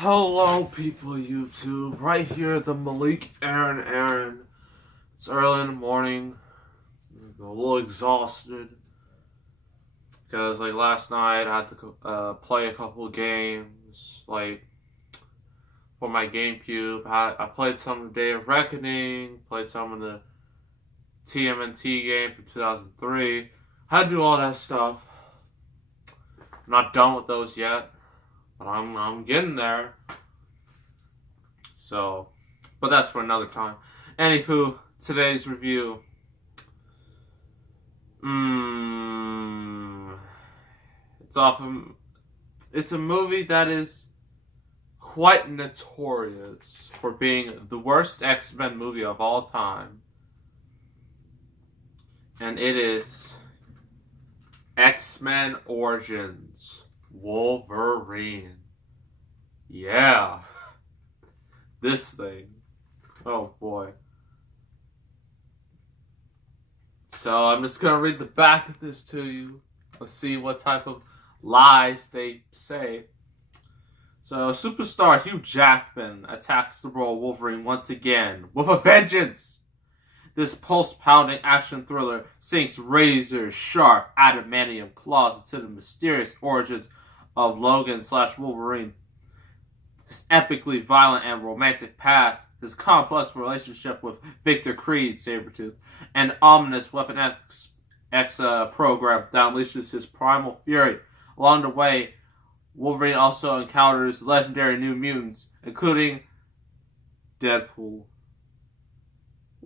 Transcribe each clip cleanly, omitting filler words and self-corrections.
Hello, people, YouTube. Right here, the Malik Aaron. It's early in the morning. I'm a little exhausted because, last night I had to play a couple of games, for my GameCube. I played some of Day of Reckoning, played some of the TMNT game from 2003. Had to do all that stuff. I'm not done with those yet. But I'm getting there. So, but that's for another time. Anywho, today's review. It's a movie that is quite notorious for being the worst X-Men movie of all time. And it is X-Men Origins Wolverine. Yeah. This thing. Oh boy. So I'm just gonna read the back of this to you. Let's see what type of lies they say. So superstar Hugh Jackman attacks the role of Wolverine once again with a vengeance. This pulse-pounding action thriller sinks razor-sharp adamantium claws into the mysterious origins of Logan/Wolverine. His epically violent and romantic past, his complex relationship with Victor Creed, Sabretooth, and ominous Weapon X program that unleashes his primal fury. Along the way, Wolverine also encounters legendary New Mutants, including Deadpool.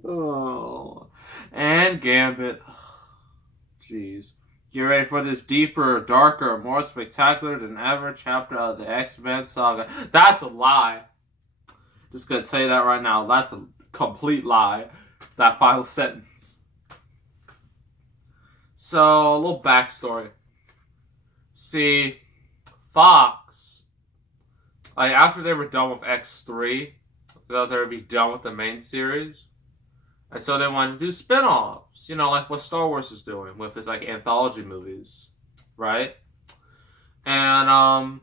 Oh, and Gambit. Jeez. Get ready for this deeper, darker, more spectacular than ever chapter of the X-Men saga. That's a lie. Just gonna tell you that right now. That's a complete lie. That final sentence. So, a little backstory. See, Fox, after they were done with X3, they thought they would be done with the main series. And so they wanted to do spin-offs, like what Star Wars is doing with its anthology movies, right? And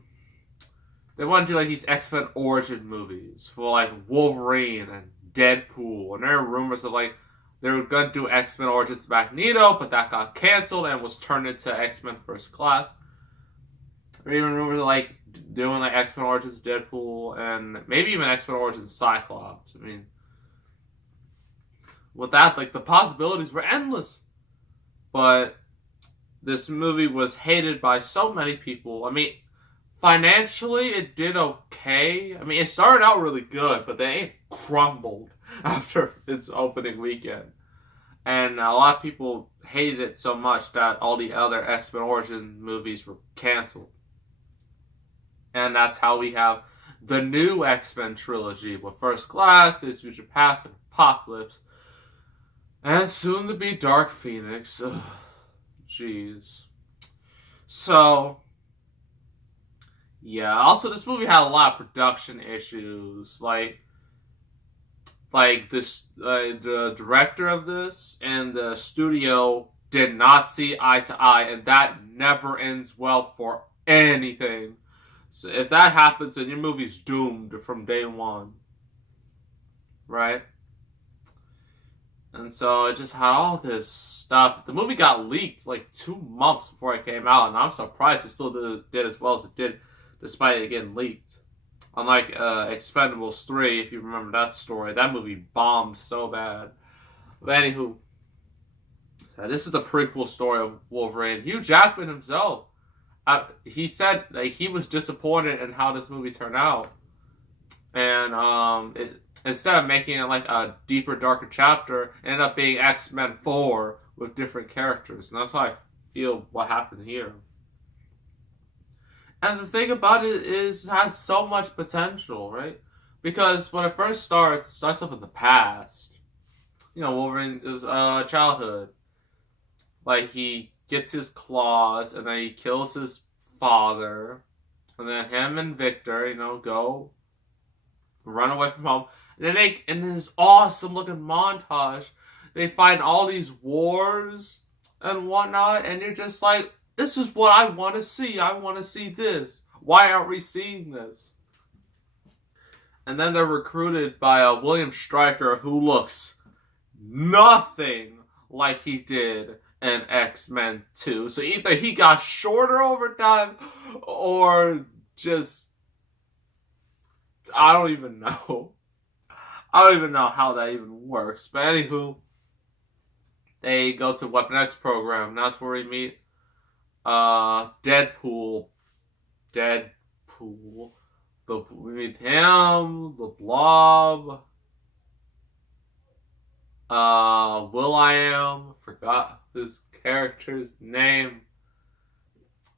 they wanted to do these X-Men origin movies for Wolverine and Deadpool. And there were rumors of they were going to do X-Men Origins Magneto, but that got canceled and was turned into X-Men First Class. There were even rumors of doing X-Men Origins Deadpool and maybe even X-Men Origins Cyclops. With that, the possibilities were endless. But this movie was hated by so many people. Financially, it did okay. It started out really good, but they crumbled after its opening weekend. And a lot of people hated it so much that all the other X-Men Origin movies were canceled. And that's how we have the new X-Men trilogy with First Class, Days of Future Past, and Apocalypse. And soon to be Dark Phoenix. Ugh, jeez. So, yeah. Also, this movie had a lot of production issues. The director of this and the studio did not see eye to eye, and that never ends well for anything. So if that happens, then your movie's doomed from day one. Right? And so it just had all this stuff. The movie got leaked 2 months before it came out, and I'm surprised it still did as well as it did, despite it getting leaked. Unlike Expendables 3, if you remember that story, that movie bombed so bad. But anywho, this is the prequel story of Wolverine. Hugh Jackman himself, he said he was disappointed in how this movie turned out. And instead of making it a deeper, darker chapter, it ended up being X-Men 4 with different characters. And that's how I feel what happened here. And the thing about it is it has so much potential, right? Because when it first starts, it starts off in the past. Wolverine is childhood. He gets his claws, and then he kills his father. And then him and Victor, go run away from home. And then in this awesome looking montage, they find all these wars and whatnot, and you're just this is what I want to see. I want to see this. Why aren't we seeing this? And then they're recruited by William Stryker, who looks nothing like he did in X-Men 2. So either he got shorter over time, or just, I don't even know. I don't even know how that even works. But anywho, they go to Weapon X program. That's where we meet Deadpool. We meet him, the Blob, Will.i.am, forgot his character's name.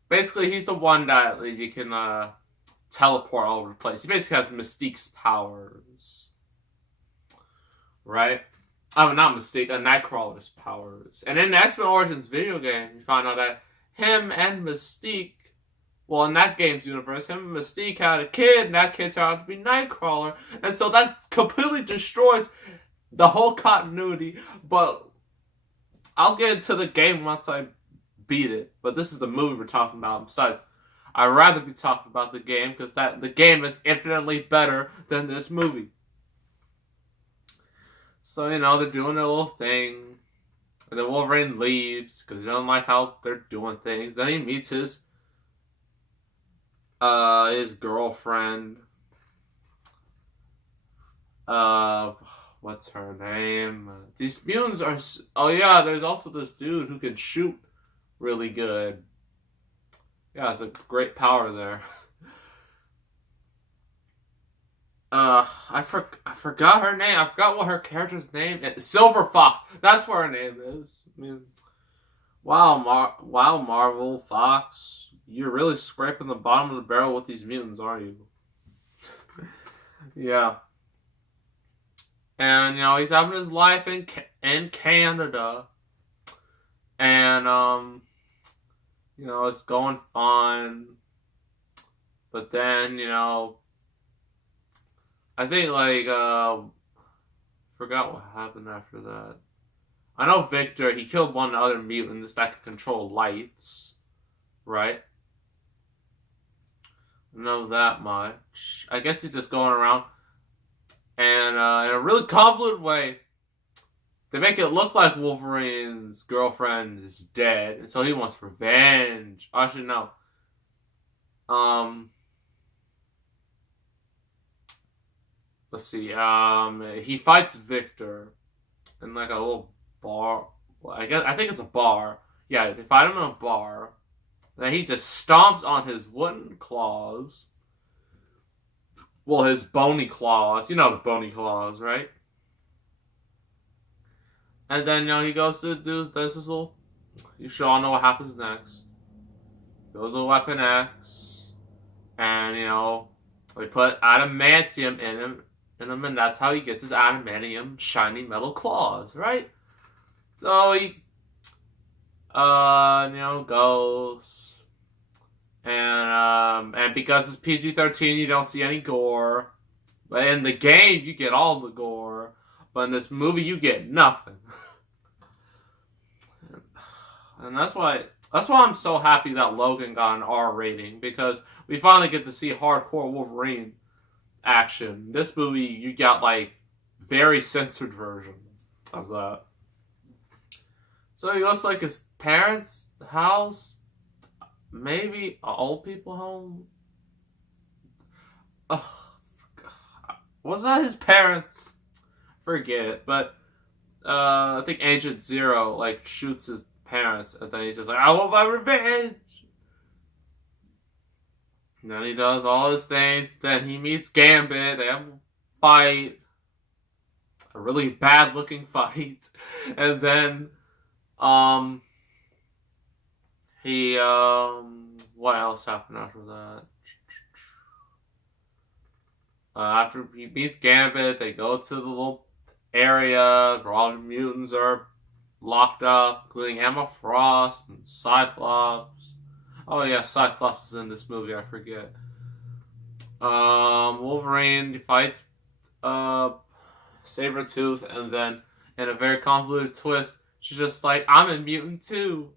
Basically, he's the one that you can teleport all over the place. He basically has Mystique's powers. Right? Oh, not Mystique, Nightcrawler's powers. And in the X-Men Origins video game, you find out that him and Mystique, well, in that game's universe, him and Mystique had a kid, and that kid turned out to be Nightcrawler. And so that completely destroys the whole continuity. But I'll get into the game once I beat it. But this is the movie we're talking about. Besides, I'd rather be talking about the game, because the game is infinitely better than this movie. So, you know, they're doing their little thing. And then Wolverine leaves because he doesn't like how they're doing things. Then he meets his girlfriend. What's her name? These mutants are... Oh, yeah, there's also this dude who can shoot really good. Yeah, it's a great power there. I forgot her name. I forgot what her character's name is. Silver Fox. That's what her name is. I mean, wow, Marvel, Fox, you're really scraping the bottom of the barrel with these mutants, aren't you? Yeah. And, you know, he's having his life in Canada. And, you know, it's going fine. But then, you know, I think, like, forgot what happened after that. I know Victor, he killed one other mutant that could control lights. Right? I know that much. I guess he's just going around. And, in a really convoluted way, they make it look like Wolverine's girlfriend is dead. And so he wants revenge. Actually, no. Let's see. He fights Victor in like a little bar. Well, I think it's a bar. Yeah, they fight him in a bar. Then he just stomps on his wooden claws. Well, his bony claws. You know the bony claws, right? And then, you know, he goes to do this little... You should all know what happens next. Goes to Weapon X. And, you know, they put adamantium in him, and that's how he gets his adamantium shiny metal claws, right? So he, you know, goes, and because it's PG-13, you don't see any gore. But in the game, you get all the gore. But in this movie, you get nothing. And that's why I'm so happy that Logan got an R rating, because we finally get to see hardcore Wolverine action. This movie, you got like very censored version of that. So he goes to like his parents' house, maybe an old people home. Was that his parents? Forget it. But I think Agent Zero like shoots his parents, and then he's just like, I want my revenge. And then he does all his things. Then he meets Gambit. They have a fight. A really bad looking fight. And then, what else happened after that? After he meets Gambit, they go to the little area where all the mutants are locked up, including Emma Frost and Cyclops. Oh yeah, Cyclops is in this movie, I forget. Wolverine fights Sabretooth, and then in a very convoluted twist, she's just like, I'm a mutant too.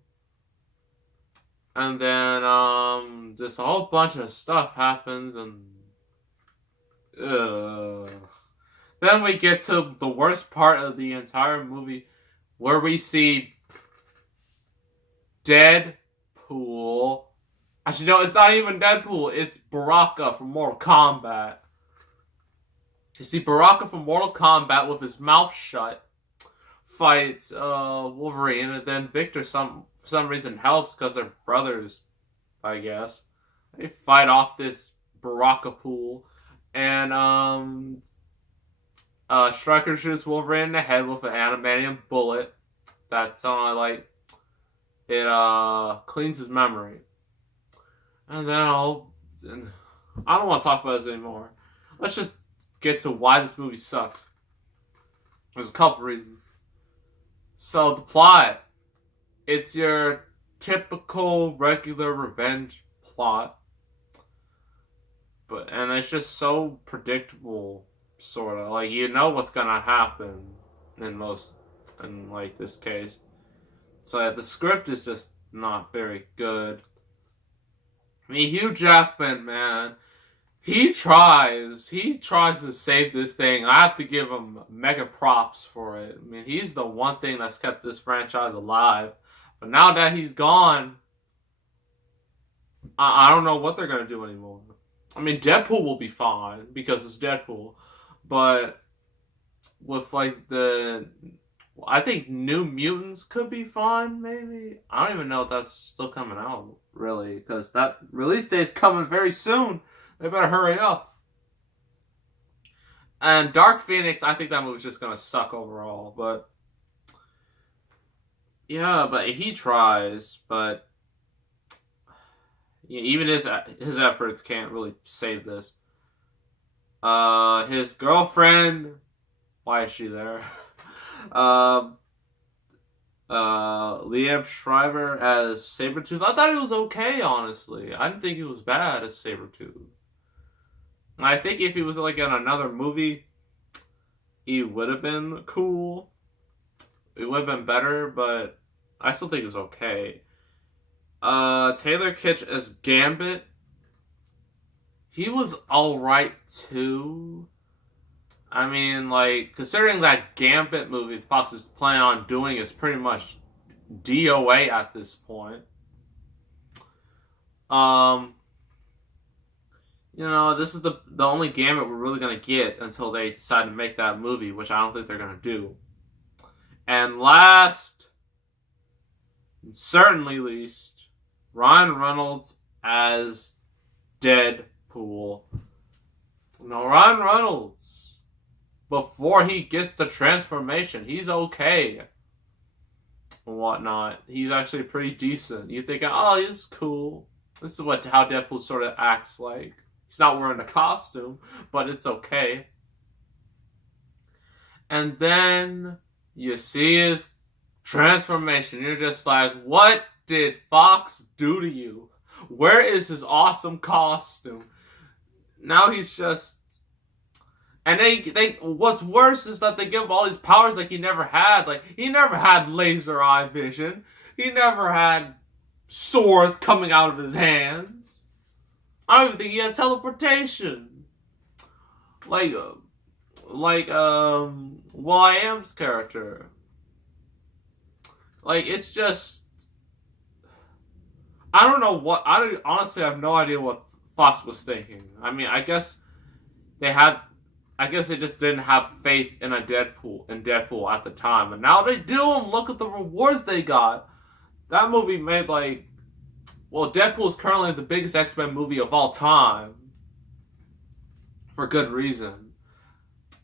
And then just a whole bunch of stuff happens, and Then we get to the worst part of the entire movie, where we see Deadpool. Actually, no, it's not even Deadpool. It's Baraka from Mortal Kombat. You see Baraka from Mortal Kombat with his mouth shut fights Wolverine, and then Victor for some reason helps because they're brothers, I guess. They fight off this Baraka pool, and Stryker shoots Wolverine in the head with an adamantium bullet. That's it cleans his memory. And then I don't want to talk about this anymore. Let's just get to why this movie sucks. There's a couple reasons. So the plot, it's your typical regular revenge plot, and it's just so predictable, sort of. Like, you know what's gonna happen in this case. So the script is just not very good. I mean, Hugh Jackman, man, he tries to save this thing. I have to give him mega props for it. I mean, he's the one thing that's kept this franchise alive. But now that he's gone, I don't know what they're going to do anymore. I mean, Deadpool will be fine because it's Deadpool. But with I think New Mutants could be fun, maybe. I don't even know if that's still coming out, really, because that release date's coming very soon. They better hurry up. And Dark Phoenix, I think that movie's just gonna suck overall, but yeah, but he tries, but even his efforts can't really save this. His girlfriend, why is she there? Liam Schreiber as Sabretooth. I thought he was okay, honestly. I didn't think he was bad as Sabretooth. I think if he was in another movie, he would have been cool. It would have been better, but I still think it was okay. Taylor Kitsch as Gambit. He was alright too. I mean, considering that Gambit movie Fox is planning on doing is pretty much DOA at this point. This is the only Gambit we're really going to get until they decide to make that movie, which I don't think they're going to do. And last, and certainly least, Ryan Reynolds as Deadpool. Ryan Reynolds, before he gets the transformation, he's okay and whatnot. He's actually pretty decent. You think, oh, he's cool. This is how Deadpool sort of acts like. He's not wearing a costume, but it's okay. And then you see his transformation. You're just like, what did Fox do to you? Where is his awesome costume? Now he's just... And what's worse is that they give him all these powers he never had. He never had laser eye vision. He never had swords coming out of his hands. I don't even think he had teleportation. Will.i.am's character. It's just... I don't know what... honestly have no idea what Fox was thinking. I mean, I guess they just didn't have faith in Deadpool at the time. And now they do, and look at the rewards they got. That movie made Deadpool is currently the biggest X-Men movie of all time. For good reason.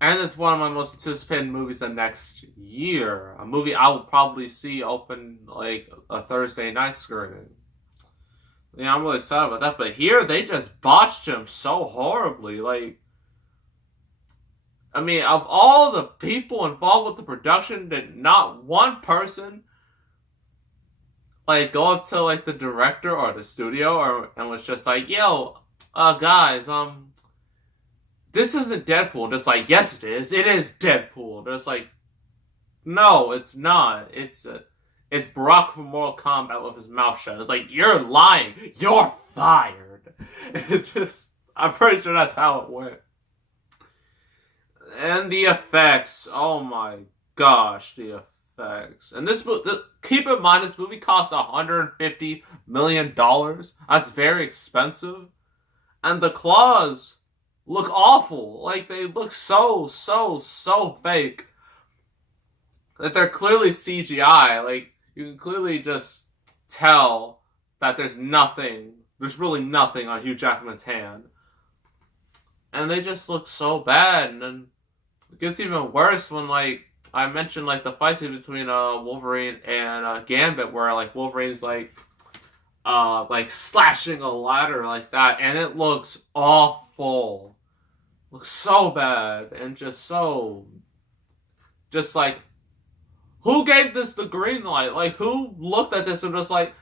And it's one of my most anticipated movies the next year. A movie I will probably see open a Thursday night screening. Yeah, I'm really excited about that. But here, they just botched him so horribly. I mean, of all the people involved with the production, did not one person go up to the director or the studio and was just yo, guys, this isn't Deadpool. And just yes, it is. It is Deadpool. Just no, it's not. It's Barack from Mortal Kombat with his mouth shut. It's you're lying. You're fired. I'm pretty sure that's how it went. And the effects. Oh my gosh, the effects. And this movie, keep in mind, this movie cost $150 million. That's very expensive. And the claws look awful. Like, they look so fake. That they're clearly CGI. Like, you can clearly just tell that there's really nothing on Hugh Jackman's hand. And they just look so bad. And then it gets even worse when, like, I mentioned, like, the fight scene between Wolverine and Gambit, where, like, Wolverine's like slashing a ladder like that, and it looks awful. Looks so bad, and just like, who gave this the green light? Like, who looked at this and was like,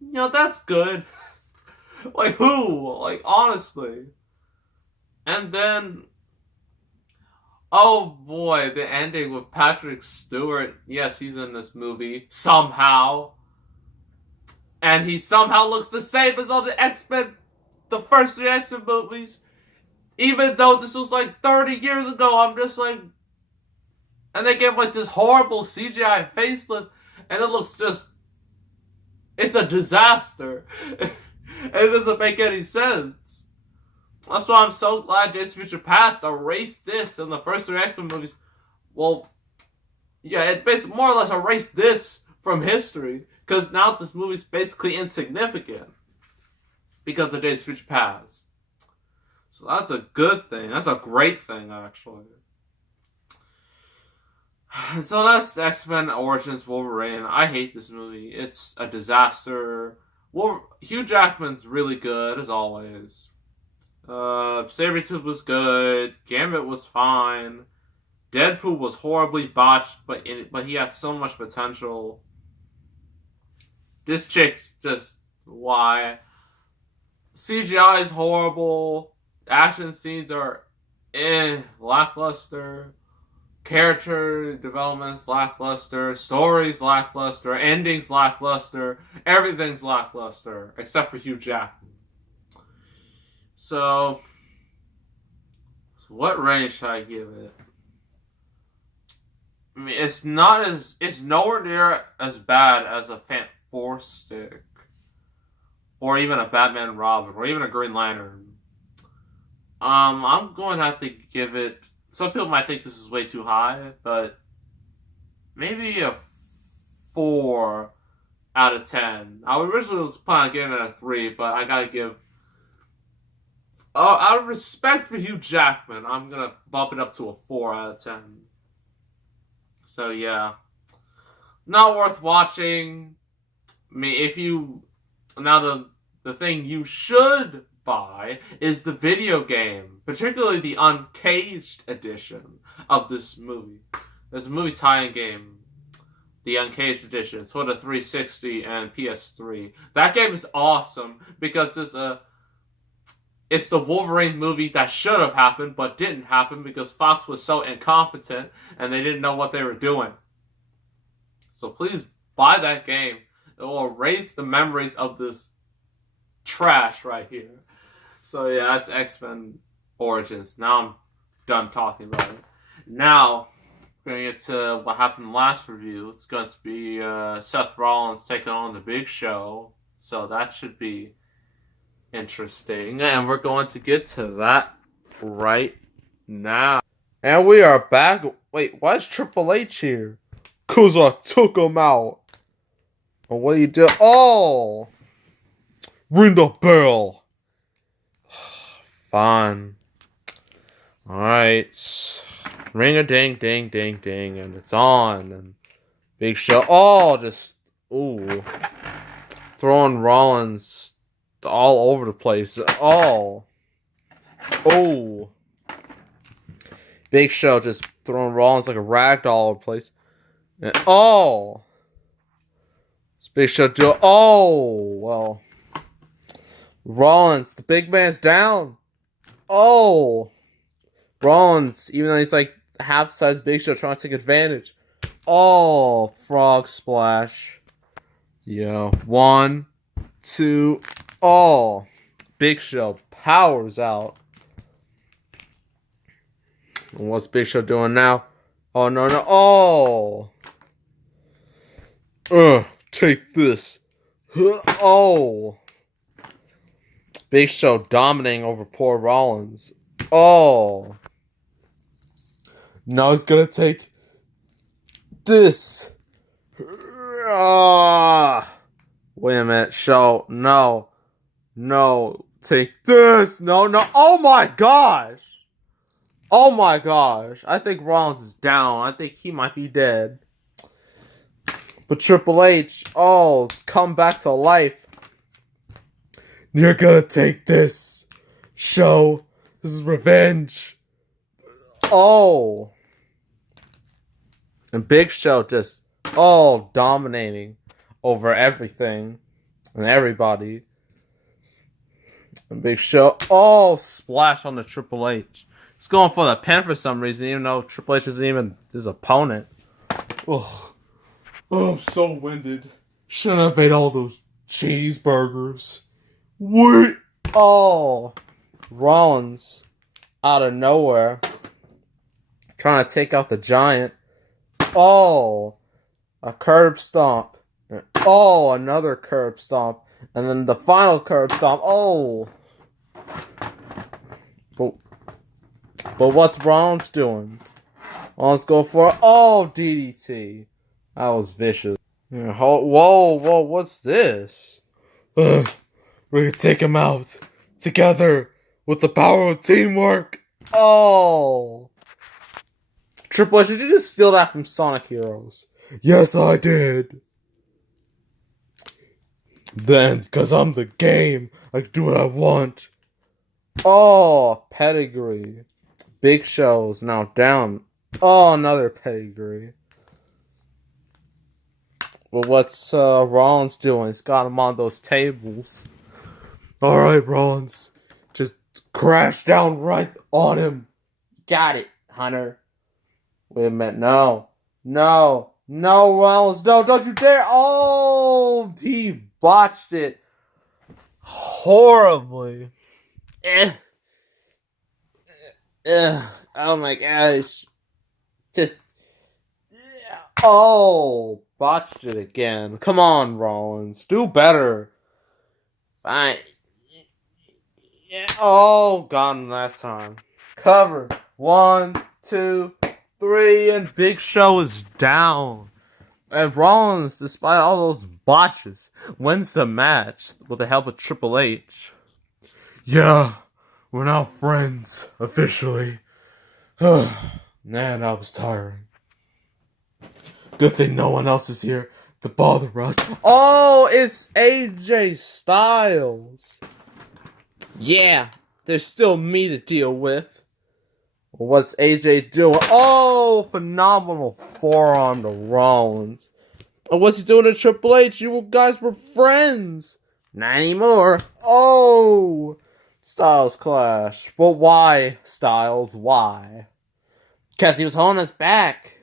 that's good. Like, who? Like, honestly. And then, oh boy, the ending with Patrick Stewart. Yes, he's in this movie somehow. And he somehow looks the same as all the X-Men, the first 3 X-Men movies. Even though this was like 30 years ago, I'm just like... And they gave like this horrible CGI facelift, and it looks just... It's a disaster. And it doesn't make any sense. That's why I'm so glad Days of Future Past erased this in the first 3 X-Men movies. Well, yeah, it basically more or less erased this from history. Because now this movie's basically insignificant. Because of Days of Future Past. So that's a good thing. That's a great thing, actually. So that's X-Men Origins Wolverine. I hate this movie. It's a disaster. Hugh Jackman's really good, as always. Sabretooth was good. Gambit was fine. Deadpool was horribly botched, but he had so much potential. This chick's just... Why? CGI is horrible. Action scenes are lackluster. Character development's lackluster. Story's lackluster. Ending's lackluster. Everything's lackluster. Except for Hugh Jackman. So what range should I give it? I mean, it's nowhere near as bad as a Fantastic, or even a Batman Robin, or even a Green Lantern. I'm going to have to give it... Some people might think this is way too high, but maybe a 4 out of 10. I originally was planning on giving it a 3, but I gotta give... out of respect for Hugh Jackman, I'm gonna bump it up to a 4 out of 10. So yeah. Not worth watching. I mean, if you... Now the thing you should buy is the video game, particularly the Uncaged edition of this movie. There's a movie tie-in game, the Uncaged edition. It's for the 360 and PS3. That game is awesome because it's the Wolverine movie that should have happened but didn't happen because Fox was so incompetent and they didn't know what they were doing. So please buy that game. It will erase the memories of this trash right here. So yeah, that's X-Men Origins. Now I'm done talking about it. Now, we're going to get to what happened in the last review. It's going to be Seth Rollins taking on the Big Show. So that should be interesting. And we're going to get to that right now. And we are back. Wait, why is Triple H here? Because I took him out. And what do you do? Oh! Ring the bell. Fine. Alright. Ring a ding, ding, ding, ding. And it's on. And Big Show. Oh, just. Ooh. Throwing Rollins all over the place. Oh. Oh. Big Show just throwing Rollins like a rag doll all over the place. And, oh. Big Show do. Oh. Well. Rollins, the big man's down. Oh. Rollins, even though he's like half the size Big Show, trying to take advantage. Oh. Frog splash. Yeah. 1, 2. Oh. Big Show powers out. What's Big Show doing now? Oh, no, no. Oh! Take this. Oh! Big Show dominating over poor Rollins. Oh! Now he's gonna take this. Ah! Wait a minute, Show. No. No. Take this. No, no. Oh my gosh! Oh my gosh. I think Rollins is down. I think he might be dead. But Triple H, has come back to life. You're gonna take this. Show. This is revenge. Oh. And Big Show just, dominating over everything and everybody. And Big Show, splash on the Triple H. He's going for the pin for some reason, even though Triple H isn't even his opponent. Ugh. Oh, I'm so winded. Shouldn't have ate all those cheeseburgers. Wait. Oh. Rollins, out of nowhere, trying to take out the Giant. Oh. A curb stomp. Oh, another curb stomp. And then the final curb stomp. Oh. But what's Rollins doing? Rollins go for it. Oh, DDT. That was vicious. Yeah, whoa, what's this? We're gonna take him out. Together. With the power of teamwork. Oh. Triple H, did you just steal that from Sonic Heroes? Yes, I did. Then, because I'm the game, I can do what I want. Oh, pedigree. Big Show's now down. Oh, another pedigree. Well, what's Rollins doing? He's got him on those tables. Alright, Rollins. Just crash down right on him. Got it, Hunter. Wait a minute. No, Rollins. No, don't you dare. Oh, he botched it horribly. Oh my gosh. Just. Botched it again. Come on, Rollins. Do better. Fine. Yeah. Oh, gone that time. Cover. 1, 2, 3, and Big Show is down. And Rollins, despite all those botches, wins the match with the help of Triple H. Yeah, we're now friends, officially. Man, that was tiring. Good thing no one else is here to bother us. Oh, it's AJ Styles. Yeah, there's still me to deal with. What's AJ doing? Oh, phenomenal forearm to Rollins. Oh, what's he doing to Triple H? You guys were friends. Not anymore. Oh, Styles clash. But why, Styles? Why? Because he was holding us back.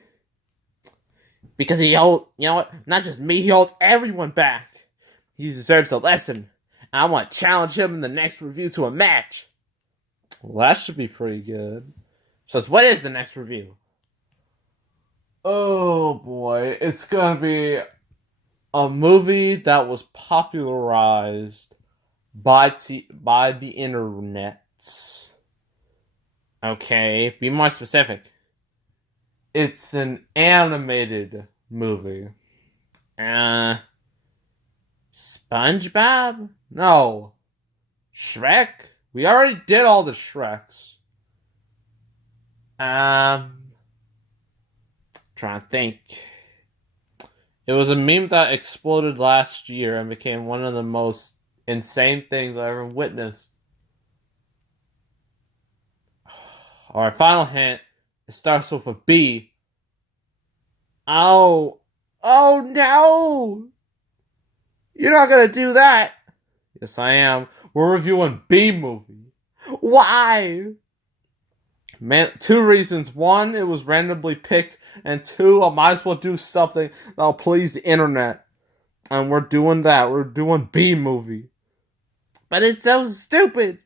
Because he holds, you know what? Not just me, he holds everyone back. He deserves a lesson. And I want to challenge him in the next review to a match. Well, that should be pretty good. So, what is the next review? Oh boy, it's gonna be a movie that was popularized by the internet. Okay, be more specific. It's an animated movie. SpongeBob? No. Shrek? We already did all the Shreks. Trying to think. It was a meme that exploded last year and became one of the most insane things I ever witnessed. Our final hint, it starts with a B. Oh no! You're not gonna do that! Yes, I am. We're reviewing B-movie. Why? Man, 2 reasons. 1, it was randomly picked, and 2, I might as well do something that'll please the internet. And we're doing that. We're doing B-movie. But it's so stupid.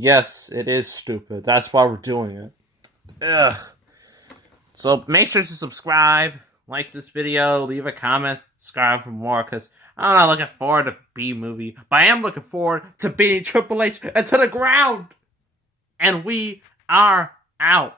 Yes, it is stupid. That's why we're doing it. Ugh. So make sure to subscribe, like this video, leave a comment, subscribe for more, because I'm not looking forward to B-movie, but I am looking forward to beating Triple H into the ground. And we are out.